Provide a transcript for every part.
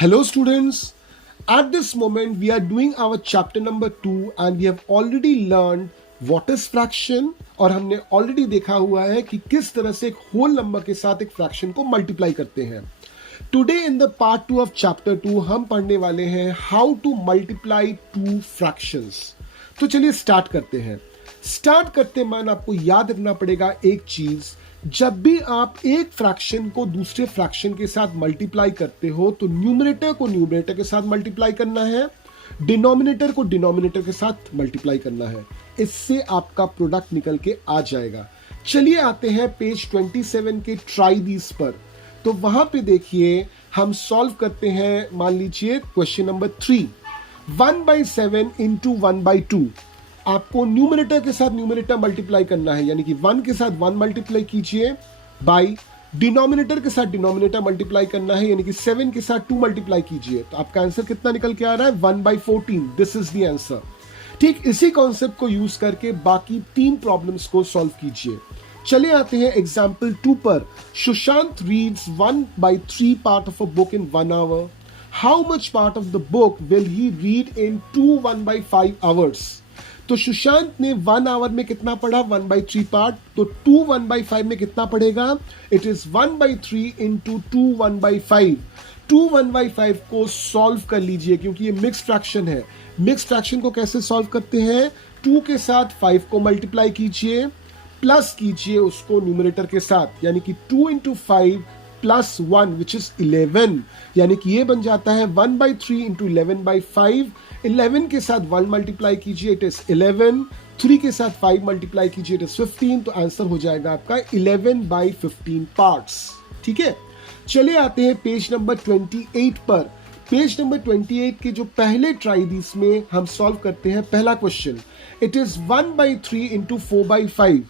Hello students, at this moment we are doing our chapter number 2 and we have already learned what is fraction और हमने already देखा हुआ है कि किस तरह से एक whole number के साथ एक fraction को multiply करते हैं. Today in the part 2 of chapter 2 हम पढ़ने वाले हैं how to multiply two fractions. तो चलिए start करते हैं. स्टार्ट करते मन आपको याद रखना पड़ेगा एक चीज, जब भी आप एक फ्रैक्शन को दूसरे फ्रैक्शन के साथ मल्टीप्लाई करते हो तो न्यूमरेटर को न्यूमरेटर के साथ मल्टीप्लाई करना है, डिनोमिनेटर को डिनोमिनेटर के साथ मल्टीप्लाई करना है. इससे आपका प्रोडक्ट निकल के आ जाएगा. चलिए आते हैं पेज 27 के ट्राई दीस पर. तो वहां पे देखिए हम सॉल्व करते हैं. मान लीजिए क्वेश्चन नंबर 3, 1/7 इंटू 1/2. आपको न्यूमरेटर के साथ न्यूमरेटर मल्टीप्लाई करना है, यानी कि 1 के साथ 1 मल्टीप्लाई कीजिए, बाई डिनोमिनेटर के साथ डिनोमिनेटर मल्टीप्लाई करना है, यानी कि 7 के साथ 2 मल्टीप्लाई कीजिए. तो आपका आंसर कितना निकल के आ रहा है? 1/14. This is the answer. ठीक इसी कॉन्सेप्ट को यूज करके बाकी 3 प्रॉब्लम्स को सॉल्व कीजिए. चले आते हैं एग्जाम्पल 2 पर. Sushant reads 1/3 part of a book in 1 hour. How much part of the book will he read in 2 1/5 hours? तो सुशांत ने 1 आवर में कितना पढ़ा? 1/3 पार्ट. तो 2 1/5 में कितना पढ़ेगा? It is 1/3 into 2 1/5. 2 1/5 को सॉल्व कर लीजिए क्योंकि ये मिक्स फ्रैक्शन है. मिक्स फ्रैक्शन को कैसे सॉल्व करते हैं? 2 के साथ 5 को मल्टीप्लाई कीजिए, प्लस कीजिए उसको न्यूमरेटर के साथ, यानी कि 2 इंटू 5 प्लस 1 विच इज 11, यानी कि ये बन जाता है 1/3 इंटू 11/5. 11 के साथ 1 मल्टीप्लाई कीजिए, इट इज 11. 3 के साथ 5 मल्टीप्लाई कीजिए, इट इज 15. तो आंसर हो जाएगा आपका 11/15 पार्ट्स. ठीक है, चले आते हैं पेज नंबर 28 पर. पेज नंबर 28 के जो पहले ट्राई दिस में हम सॉल्व करते हैं पहला क्वेश्चन. It is 1/3 into 4/5.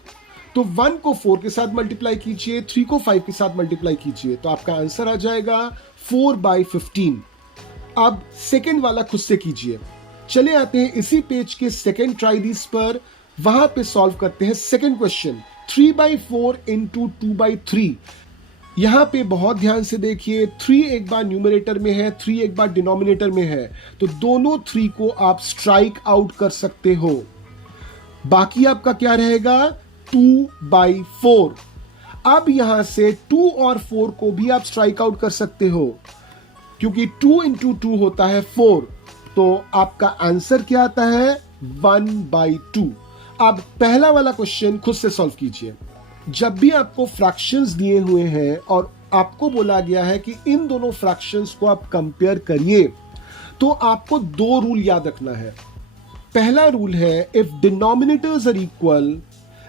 तो 1 को 4 के साथ मल्टीप्लाई कीजिए, 3 को 5 के साथ मल्टीप्लाई कीजिए, तो आपका आंसर आ जाएगा 4/15. अब सेकेंड वाला खुद से कीजिए. चले आते हैं इसी पेज के सेकेंड ट्राई दिस पर. वहां पे सॉल्व करते हैं सेकेंड क्वेश्चन. 3/4 इंटू 2/3. यहां पे बहुत ध्यान से देखिए, 3 एक बार न्यूमरेटर में है, 3 एक बार डिनोमिनेटर में है, तो दोनों 3 को आप स्ट्राइक आउट कर सकते हो. बाकी आपका क्या रहेगा? 2/4. अब यहां से 2 और 4 को भी आप स्ट्राइक आउट कर सकते हो क्योंकि 2 इंटू 2 होता है 4. तो आपका आंसर क्या आता है? 1/2. अब पहला वाला क्वेश्चन खुद से सॉल्व कीजिए. जब भी आपको फ्रैक्शंस दिए हुए हैं और आपको बोला गया है कि इन दोनों फ्रैक्शंस को आप कंपेयर करिए, तो आपको 2 रूल याद रखना है. पहला रूल है, if denominators are equal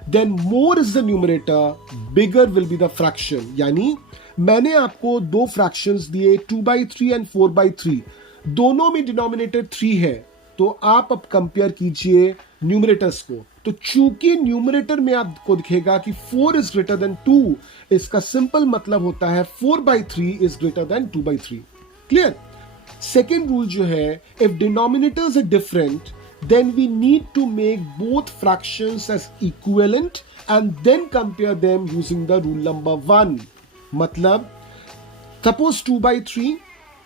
then more is the numerator, bigger will be the fraction. यानी मैंने आपको 2 फ्रैक्शंस दिए, 2/3 एंड 4/3. दोनों में डिनोमिनेटर 3 है, तो आप अब कंपेयर कीजिए न्यूमरेटर्स को. तो चूंकि न्यूमरेटर में आपको दिखेगा कि 4 इज ग्रेटर देन 2, इसका सिंपल मतलब होता है 4/3 is greater than 2/3. Clear? Second rule जो है, if denominators are different then we need to make both fractions as equivalent and then compare them using the rule number 1. मतलब suppose 2/3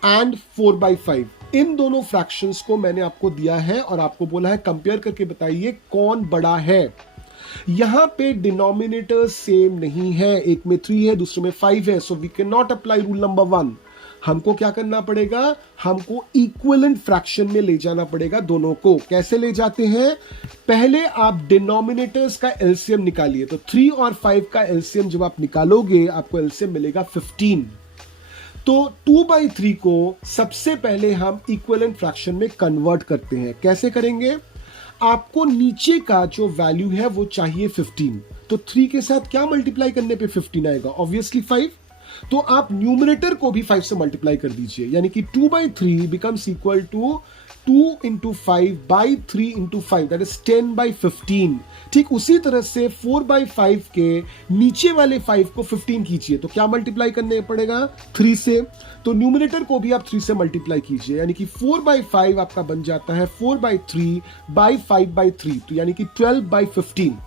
and 4/5, इन दोनों fractions को मैंने आपको दिया है और आपको बोला है कंपेयर करके बताइए कौन बड़ा है. यहां पे डिनोमिनेटर सेम नहीं है, एक में 3 है, दूसरे में 5 है, so we can not apply rule number 1. हमको क्या करना पड़ेगा? हमको इक्विवेलेंट फ्रैक्शन में ले जाना पड़ेगा दोनों को. कैसे ले जाते हैं? पहले आप डिनोमिनेटर्स का एलसीएम निकालिए. तो 3 और 5 का एलसीएम जब आप निकालोगे आपको एलसीएम मिलेगा 15. तो 2/3 को सबसे पहले हम इक्विवेलेंट फ्रैक्शन में कन्वर्ट करते हैं. कैसे करेंगे? आपको नीचे का जो वैल्यू है वो चाहिए 15. तो 3 के साथ क्या मल्टीप्लाई करने पे 15 आएगा? ऑब्वियसली 5. तो आप न्यूमरेटर को भी 5 से मल्टीप्लाई कर दीजिए, यानी कि 2/3 becomes equal to 2 into 5/3 into 5, that is 10/15. ठीक उसी तरह से 4/5 के नीचे वाले 5 को 15 कीजिए, तो क्या मल्टीप्लाई करने पड़ेगा? 3 से. तो न्यूमरेटर को भी आप 3 से मल्टीप्लाई कीजिए, यानी कि 4/5 आपका बन जाता है 4/3/5/3, तो यानी कि 12/15.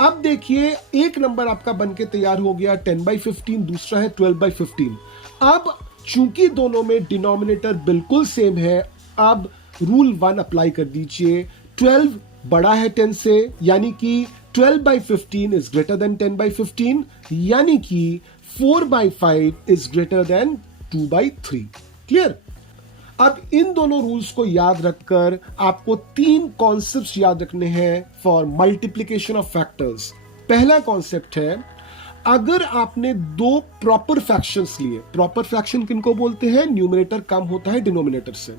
अब देखिए एक नंबर आपका बनके तैयार हो गया 10/15, दूसरा है 12/15. अब चूंकि दोनों में डिनोमिनेटर बिल्कुल सेम है, अब रूल 1 अप्लाई कर दीजिए। 12 बड़ा है 10 से, यानी कि 12/15 इज ग्रेटर देन 10/15, यानी कि 4/5 इज ग्रेटर देन 2/3। क्लियर? अब इन दोनों रूल्स को याद रखकर आपको 3 कॉन्सेप्ट्स याद रखने हैं फॉर मल्टीप्लिकेशन ऑफ फैक्टर्स। पहला कॉन्सेप्ट है, अगर आपने 2 प्रॉपर फ्रैक्शंस लिए, प्रॉपर फ्रैक्शन किनको बोलते हैं? न्यूमरेटर कम होता है डिनोमिनेटर से।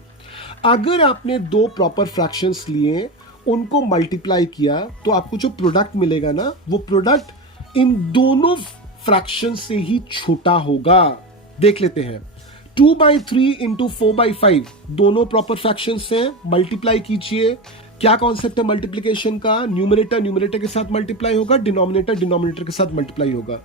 अगर आपने 2 प्रॉपर फ्रैक्शंस लिए, उनको मल्टीप्लाई किया, तो आपको जो प्रोडक्ट मिलेगा ना, वो प्रोडक्ट इन दोनों फ्रैक्शन से ही छोटा होगा। देख लेते हैं। 2/3 इंटू 4/5 दोनों प्रॉपर फ्रैक्शंस हैं, मल्टीप्लाई कीजिए। क्या कॉन्सेप्ट है मल्टीप्लिकेशन का? न्यूमरेटर न्यूमरेटर के साथ मल्टीप्लाई होगा, डिनोमिनेटर डिनोमिनेटर के साथ मल्टीप्लाई होगा।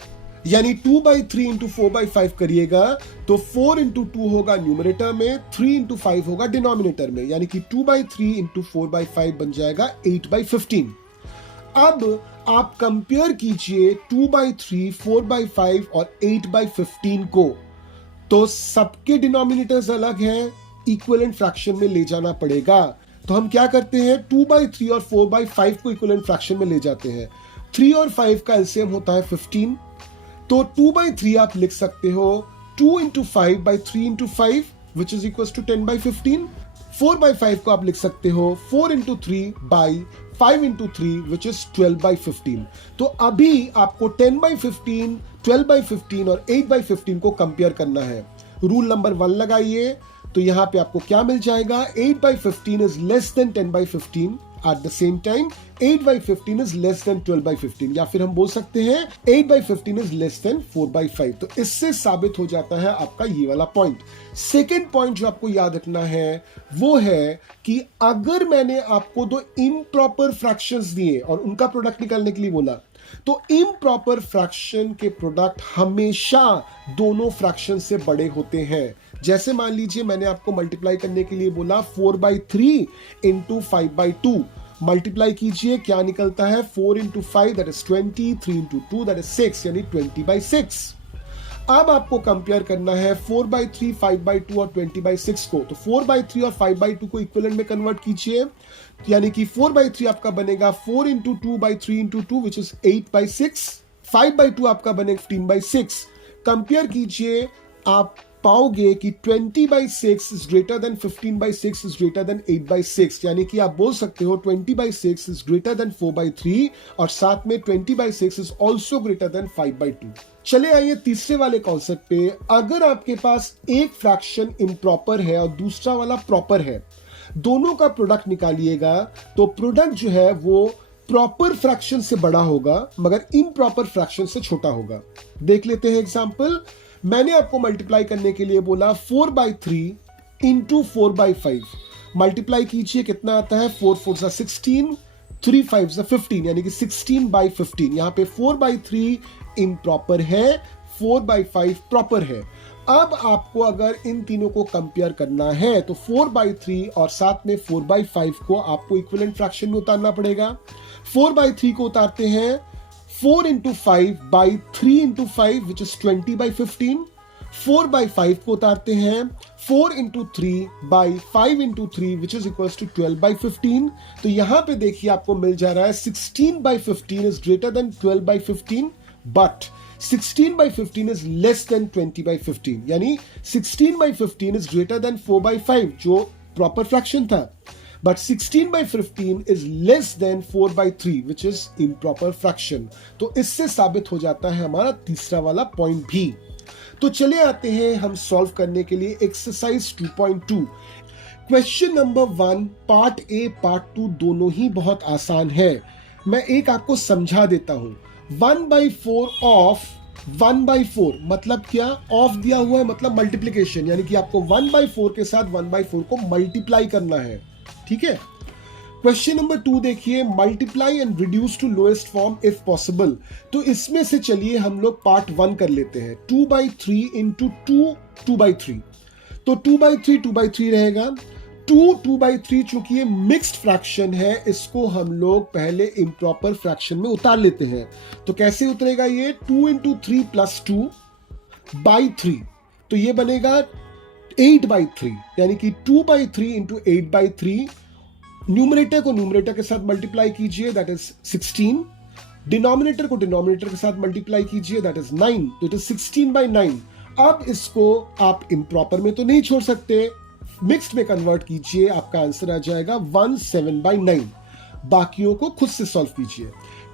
यानी 2/3 इंटू 4/5 करिएगा तो 4 इंटू 2 होगा न्यूमरेटर में, 3 इंटू 5 होगा डिनोमिनेटर में, यानी कि 2/3 इंटू 4/5 बन जाएगा 8/15। अब आप कंपेयर कीजिए 2/3, 4/5 और 8/15 को, तो सबके डिनोमिनेटर्स अलग हैं, इक्विवेलेंट फ्रैक्शन में ले जाना पड़ेगा। तो हम क्या करते हैं, 2/3 और 4/5 को इक्विवेलेंट फ्रैक्शन में ले जाते हैं। 3 और 5 का एलसीएम होता है 15, तो 2/3 आप लिख सकते हो 2 into 5/3 into 5 which is equal to 10/15। 4/5 को आप लिख सकते हो 4 इंटू 3/5 इंटू 3 विच इज 12/15। तो अभी आपको 10/15, 12/15 और 8/15 को कंपेयर करना है। रूल नंबर 1 लगाइए, तो यहां पे आपको क्या मिल जाएगा? 8/15 is less than 10/15, at the same time 8/15 is less than 12/15, या फिर हम बोल सकते हैं 8/15 इज लेस देन 4/5। तो इससे साबित हो जाता है आपका ये वाला पॉइंट। सेकेंड पॉइंट जो आपको याद रखना है वो है कि अगर मैंने आपको 2 इम्प्रॉपर फ्रैक्शंस दिए और उनका प्रोडक्ट निकालने के लिए बोला, तो इम्प्रॉपर फ्रैक्शन के प्रोडक्ट हमेशा दोनों फ्रैक्शन से बड़े होते हैं। जैसे मान लीजिए मैंने आपको मल्टीप्लाई करने के लिए बोला 4/3 इंटू 5/2, मल्टीप्लाई कीजिए, क्या निकलता है? 4 into 5 that is 20, 3 into 2 that is 6, यानी 20/6। अब आपको कंपेयर करना है 4/3, 5/2 और 20/6 को। तो 4/3 और 5/2 को इक्विवेलेंट में कन्वर्ट कीजिए, यानी कि 4/3 आपका बनेगा 4 इंटू 2/3 इंटू 2 विच इज 8/6। 5/2 आपका बनेगा 15/6। कंपेयर कीजिए, आप पाओगे कि 20/6 is greater then 15/6 is greater then 8/6, यानी कि आप बोल सकते हो 20/6 इज ग्रेटर देन 4/3 और साथ में 20/6 इज ऑल्सो ग्रेटर देन 5/2। चले आइए तीसरे वाले कॉन्सेप्ट पे। अगर आपके पास एक फ्रैक्शन इम्प्रॉपर है और दूसरा वाला प्रॉपर है, दोनों का प्रोडक्ट निकालिएगा, तो प्रोडक्ट जो है वो प्रॉपर फ्रैक्शन से बड़ा होगा मगर इम्प्रॉपर फ्रैक्शन से छोटा होगा। देख लेते हैं एग्जांपल। मैंने आपको मल्टीप्लाई करने के लिए बोला 4/3 इंटू 4/5, मल्टीप्लाई कीजिए, कितना आता है? 4 4 16, 3 5 15, यानी कि 16/15। यहां पे 4/3 इम्प्रॉपर है, 4/5 प्रॉपर है। अब आपको अगर इन तीनों को कंपेयर करना है तो 4/3 और साथ में 4/5 को आपको इक्विवेलेंट फ्रैक्शन में उतारना पड़ेगा। 4/3 को उतारते हैं 4 इंटू 5/3 इंटू 5 विच इज 20/15। 4/5 को उतारते हैं 4 into 3/5 into 3 which is equal to 12/15। तो यहां पे देखिए आपको मिल जा रहा है 16/15 is greater then 12/15, but 16/15 is less than 20/15, यानी 16/15 is greater than 4/5 जो प्रॉपर फ्रैक्शन था, but 16/15 is less than 4/3 which is improper fraction। तो इससे साबित हो जाता है हमारा तीसरा वाला पॉइंट भी। तो चले आते हैं हम सॉल्व करने के लिए exercise 2.2। Question number 1 part A part 2 दोनों ही बहुत आसान है। मैं एक आपको समझा देता हूं। 1/4 ऑफ 1/4 मतलब क्या? ऑफ दिया हुआ है मतलब मल्टीप्लीकेशन, यानी कि आपको 1/4 के साथ 1/4 को मल्टीप्लाई करना है। ठीक है। क्वेश्चन नंबर 2 देखिए, multiply and reduce to lowest form if possible. तो इसमें से चलिए हम लोग पार्ट 1 कर लेते हैं। 2/3 इंटू 2/3, तो 2/3 2/3 रहेगा। 2/3 चूंकि ये मिक्स्ड फ्रैक्शन है, इसको हम लोग पहले इम्प्रॉपर फ्रैक्शन में उतार लेते हैं। तो कैसे उतरेगा ये? 2 इंटू 3 प्लस 2/3, तो ये बनेगा 8/3 यानी कि 2/3 इंटू 8/3, न्यूमरेटर को न्यूमरेटर के साथ मल्टीप्लाई कीजिए, दैट इज 16, डिनोमिनेटर को डिनोमिनेटर के साथ मल्टीप्लाई कीजिए, दैट इज 9, तो इट इज 16/9। अब इसको आप इम्प्रॉपर में तो नहीं छोड़ सकते, मिक्स्ड में कन्वर्ट कीजिए, आपका आंसर आ जाएगा 17/9। बाकियों को खुद से सॉल्व कीजिए।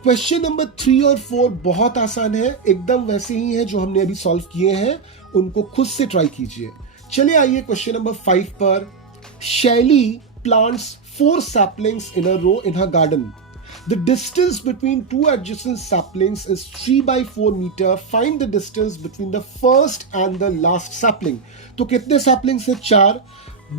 क्वेश्चन नंबर 3 और 4 बहुत आसान है, एकदम वैसे ही है जो हमने अभी सॉल्व किए हैं, उनको खुद से ट्राई कीजिए। चलिए आइए क्वेश्चन नंबर 5 पर। शैली plants 4 saplings in a row in her garden. The distance between 2 adjacent saplings is 3/4 meter. Find the distance between the first and the last sapling. तो कितने saplings है? 4।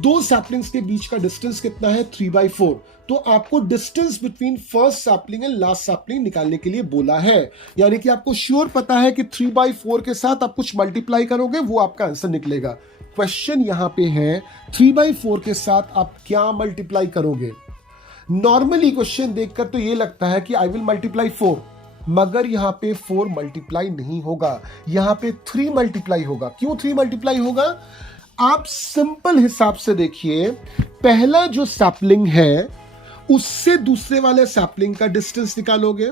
2 saplings के बीच का distance कितना है? 3/4। तो आपको distance between first sapling and last sapling निकालने के लिए बोला है, यानी कि आपको श्योर पता है कि 3/4 के साथ आप कुछ मल्टीप्लाई करोगे, वो आपका आंसर निकलेगा। क्वेश्चन यहां पे है 3/4 के साथ आप क्या मल्टीप्लाई करोगे? नॉर्मली क्वेश्चन देखकर तो ये लगता है कि आई विल मल्टीप्लाई 4, मगर यहां पे 4 मल्टीप्लाई नहीं होगा, यहां पे 3 मल्टीप्लाई होगा। क्यों 3 मल्टीप्लाई होगा? आप सिंपल हिसाब से देखिए, पहला जो सैपलिंग है उससे दूसरे वाले सैपलिंग का डिस्टेंस निकालोगे,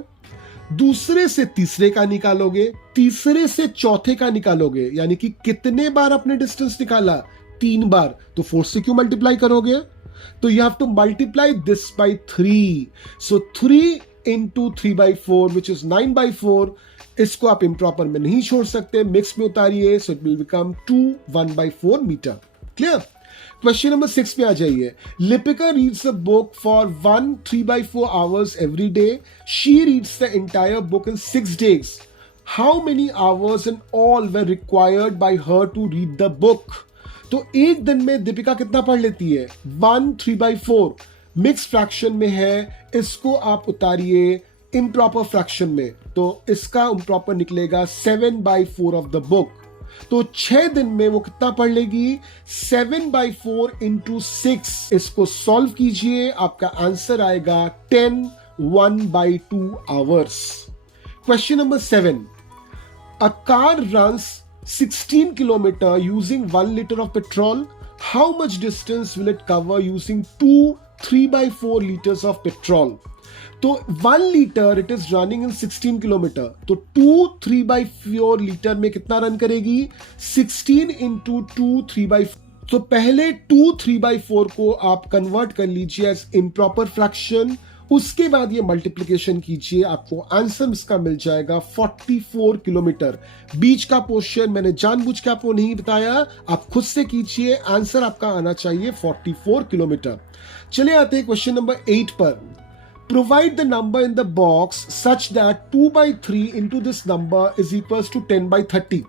दूसरे से तीसरे का निकालोगे, तीसरे से चौथे का निकालोगे, यानी कि कितने बार आपने डिस्टेंस निकाला? 3 बार। तो 4 से क्यों मल्टीप्लाई करोगे? तो you have to multiply this by 3। So 3 into 3/4 which is 9/4। इसको आप इम्प्रॉपर में नहीं छोड़ सकते, मिक्स में उतारिए, so it will become 2 1/4 metre. Clear? Question number 6 पे आ जाइए। Lipika reads a book for 1 3/4 hours every day. She reads the entire book in 6 days. How many hours in all were required by her to read the book? तो एक दिन में दीपिका कितना पढ़ लेती है? 1 3/4। मिक्स फ्रैक्शन में है, इसको आप उतारिए इम्प्रॉपर फ्रैक्शन में, तो इसका इम्प्रॉपर निकलेगा 7/4 ऑफ द बुक। तो 6 दिन में वो कितना पढ़ लेगी? 7/4 इंटू 6। इसको सॉल्व कीजिए, आपका आंसर आएगा 10 1/2 hours। Question number 7। A car runs 16 kilometer using 1 liter of petrol. How much distance will it cover using 2 3/4 liters of petrol? तो 1 litre it is running in 16 kilometre, तो 2 3/4 लीटर में कितना run करेगी? 16 into 2 3/4। तो पहले 2 3/4 को आप कन्वर्ट कर लीजिए एज इम्प्रॉपर फ्रैक्शन, उसके बाद ये मल्टीप्लीकेशन कीजिए, आपको आंसर इसका मिल जाएगा 44 किलोमीटर। बीच का पोर्शन मैंने जानबूझ के आपको नहीं बताया, आप खुद से कीजिए, आंसर आपका आना चाहिए 44 किलोमीटर। चलिए आते हैं क्वेश्चन नंबर 8 पर। Provide the number in the box such that 2/3 into this number is equals to 10/30.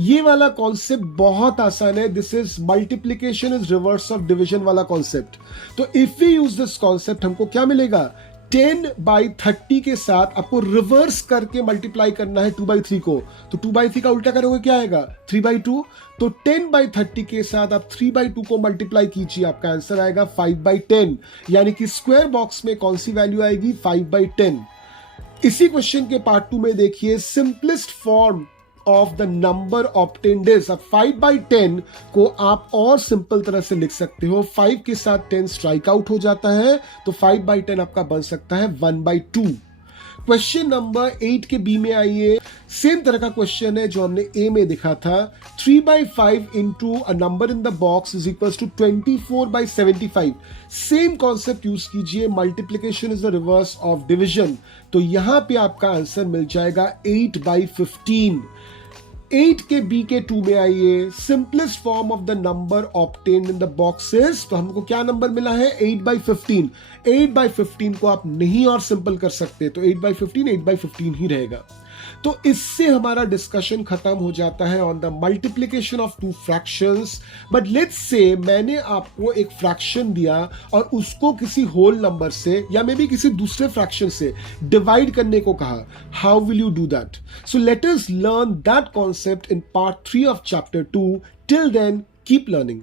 ये वाला कॉन्सेप्ट बहुत आसान है, this is multiplication is reverse of division वाला कॉन्सेप्ट। तो if we use this concept हमको क्या मिलेगा? 10/30 के साथ आपको रिवर्स करके मल्टीप्लाई करना है 2/3 को, तो 2/3 का उल्टा करोगे क्या आएगा? 3/2। तो 10/30 के साथ आप 3/2 को मल्टीप्लाई कीजिए, आपका आंसर आएगा 5/10, यानी कि स्क्वायर बॉक्स में कौन सी वैल्यू आएगी? 5/10। इसी क्वेश्चन के पार्ट 2 में देखिए, simplest form of the number obtained is. अब 5/10 को आप और सिंपल तरह से लिख सकते हो, 5 के साथ 10 स्ट्राइक आउट हो जाता है, तो 5/10 आपका बन सकता है 1/2। क्वेश्चन नंबर 8 के बी में आइए, सेम तरह का क्वेश्चन है जो हमने ए में देखा था। 3/5 into a number in the box is equal to 24/75। Same concept use कीजिए, multiplication is the reverse of division, तो यहां पे आपका आंसर मिल जाएगा 8/15। 8 के बी के 2 में आइए, simplest form of the number obtained in the boxes, तो हमको क्या नंबर मिला है? 8/15। 8/15 को आप नहीं और सिंपल कर सकते, तो 8/15 8/15 ही रहेगा। तो इससे हमारा डिस्कशन खत्म हो जाता है on the multiplication of 2 fractions. But let's say मैंने आपको एक फ्रैक्शन दिया और उसको किसी होल नंबर से या मे बी किसी दूसरे फ्रैक्शन से डिवाइड करने को कहा, how will you do that? So let us learn that concept in part 3 of chapter 2। Till then keep learning.